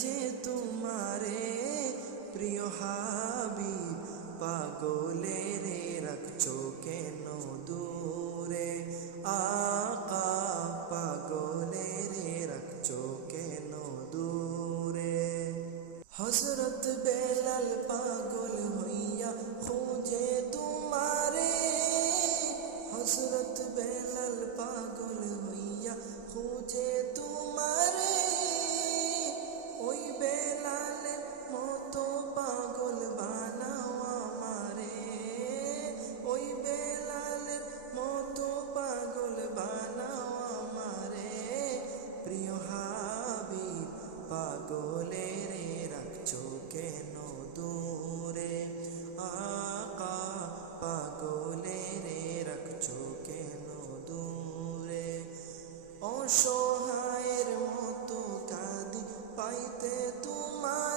যে তোমারে প্রিয় হাবিব পাগলে রে রাখছো কেন দূরে আকা পাগলে রে রাখছো কেন দূরে হযরত বেলাল পাগল হইয়া খুঁজে তোমারে হযরত বেলাল পাগল হইয়া খুঁজে তোমারে ওই বেলালের মতো পাগল বানাও আমারে ওই বেলালের মতো পাগল বানাও আমারে প্রিয় হাবিব পাগলে রে রাখছো কেন দূরে আকা পাগলে রে রাখছো কেন দূরে অসহায়ের মতো কাঁদি পাইতে তোমার